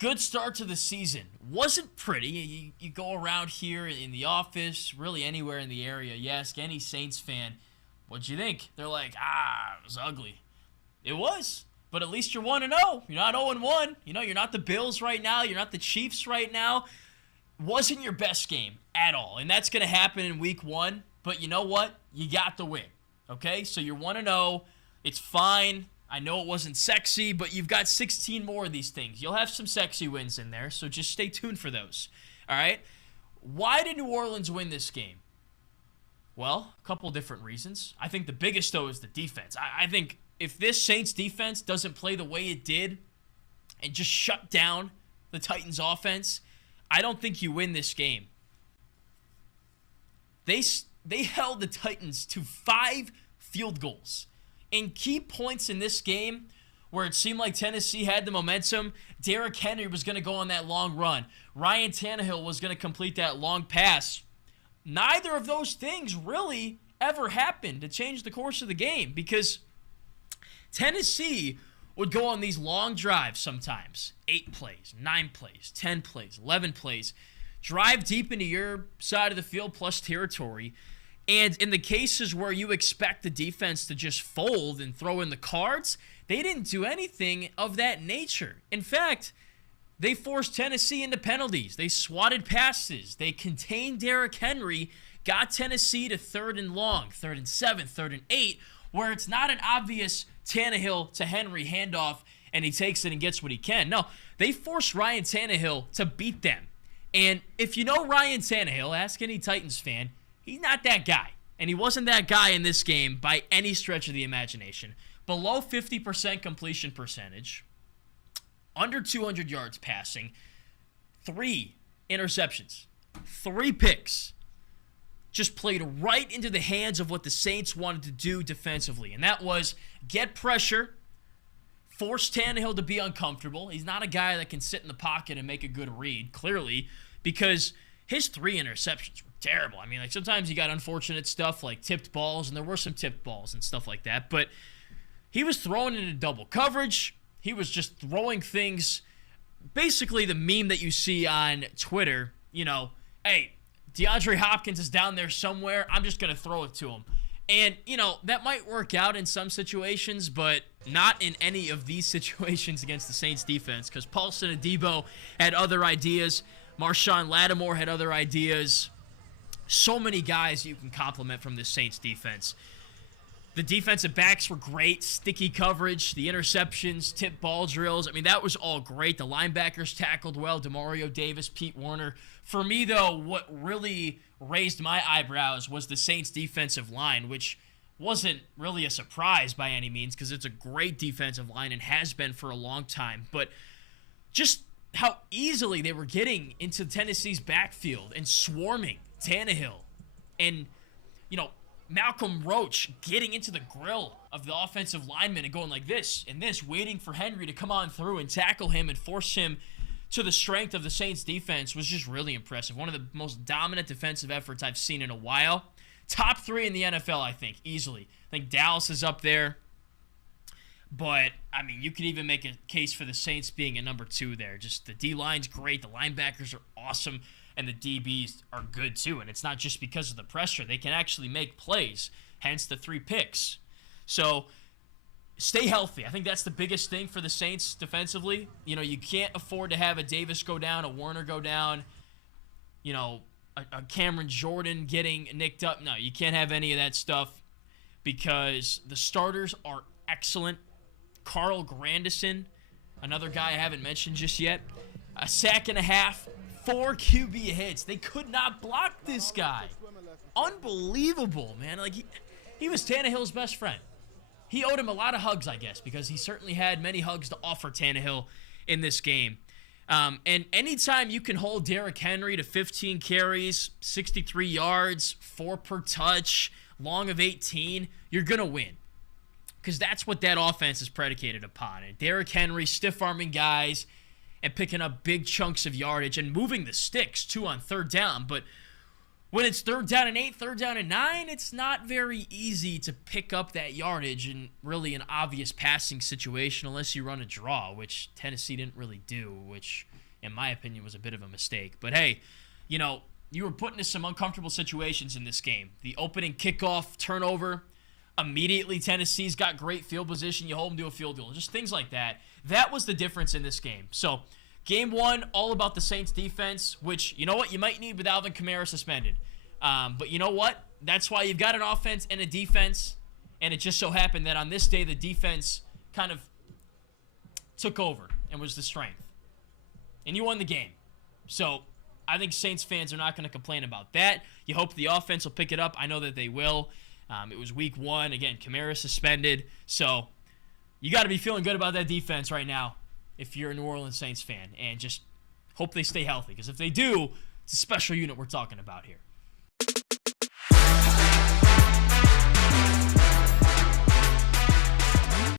Good start to the season. Wasn't pretty. You go around here in the office, really anywhere in the area. You ask any Saints fan, what'd you think? They're like, it was ugly. It was. But at least you're 1-0. You're not 0-1. You're not the Bills right now. You're not the Chiefs right now. Wasn't your best game at all. And that's going to happen in week 1. But you know what? You got the win. Okay? So you're 1-0. It's fine. I know it wasn't sexy, but you've got 16 more of these things. You'll have some sexy wins in there, so just stay tuned for those. All right? Why did New Orleans win this game? Well, a couple different reasons. I think the biggest, though, is the defense. I think if this Saints defense doesn't play the way it did and just shut down the Titans offense, I don't think you win this game. They held the Titans to 5 field goals. In key points in this game where it seemed like Tennessee had the momentum, Derrick Henry was going to go on that long run. Ryan Tannehill was going to complete that long pass. Neither of those things really ever happened to change the course of the game because Tennessee would go on these long drives sometimes. 8 plays, 9 plays, 10 plays, 11 plays. Drive deep into your side of the field plus territory. And in the cases where you expect the defense to just fold and throw in the cards, they didn't do anything of that nature. In fact, they forced Tennessee into penalties. They swatted passes. They contained Derrick Henry, got Tennessee to 3rd and long, 3rd and 7, 3rd and 8, where it's not an obvious Tannehill to Henry handoff and he takes it and gets what he can. No, they forced Ryan Tannehill to beat them. And if you know Ryan Tannehill, ask any Titans fan, he's not that guy. And he wasn't that guy in this game by any stretch of the imagination. Below 50% completion percentage, under 200 yards passing, 3 interceptions, 3 picks. Just played right into the hands of what the Saints wanted to do defensively. And that was get pressure, force Tannehill to be uncomfortable. He's not a guy that can sit in the pocket and make a good read, clearly, because his 3 interceptions were terrible. I mean, like sometimes you got unfortunate stuff like tipped balls, and there were some tipped balls and stuff like that, but he was throwing into double coverage. He was just throwing things, basically the meme that you see on Twitter, hey, DeAndre Hopkins is down there somewhere, I'm just going to throw it to him. And, that might work out in some situations, but not in any of these situations against the Saints defense, because Paulson Adebo had other ideas. Marshawn Lattimore had other ideas. So many guys you can compliment from this Saints defense. The defensive backs were great. Sticky coverage, the interceptions, tip ball drills. I mean, that was all great. The linebackers tackled well. Demario Davis, Pete Werner. For me, though, what really raised my eyebrows was the Saints defensive line, which wasn't really a surprise by any means because it's a great defensive line and has been for a long time. But just how easily they were getting into Tennessee's backfield and swarming Tannehill. And, Malcolm Roach getting into the grill of the offensive lineman and going like this and this, waiting for Henry to come on through and tackle him and force him to the strength of the Saints defense was just really impressive. One of the most dominant defensive efforts I've seen in a while. Top 3 in the NFL, I think, easily. I think Dallas is up there. But, I mean, you could even make a case for the Saints being a number 2 there. Just the D-line's great. The linebackers are awesome. And the DBs are good too. And it's not just because of the pressure. They can actually make plays, hence the 3 picks. So stay healthy. I think that's the biggest thing for the Saints defensively. You can't afford to have a Davis go down, a Warner go down, a Cameron Jordan getting nicked up. No, you can't have any of that stuff because the starters are excellent. Carl Grandison, another guy I haven't mentioned just yet, a sack and a half, 4 QB hits. They could not block this guy. Unbelievable, man. Like he was Tannehill's best friend. He owed him a lot of hugs, I guess, because he certainly had many hugs to offer Tannehill in this game. And anytime you can hold Derrick Henry to 15 carries, 63 yards, 4 per touch, long of 18, you're going to win. Because that's what that offense is predicated upon. And Derrick Henry stiff-arming guys and picking up big chunks of yardage and moving the sticks, too, on 3rd down. But when it's 3rd down and 8, 3rd down and 9, it's not very easy to pick up that yardage in really an obvious passing situation unless you run a draw, which Tennessee didn't really do, which in my opinion, was a bit of a mistake. But hey, you were put into some uncomfortable situations in this game. The opening kickoff turnover, immediately Tennessee's got great field position. You hold them to a field goal. Just things like that. That was the difference in this game. So, game one, all about the Saints defense, which, you know what, you might need with Alvin Kamara suspended. But you know what? That's why you've got an offense and a defense, and it just so happened that on this day, the defense kind of took over and was the strength. And you won the game. So, I think Saints fans are not going to complain about that. You hope the offense will pick it up. I know that they will. It was week 1. Again, Kamara suspended. So, you got to be feeling good about that defense right now if you're a New Orleans Saints fan. And just hope they stay healthy. Because if they do, it's a special unit we're talking about here.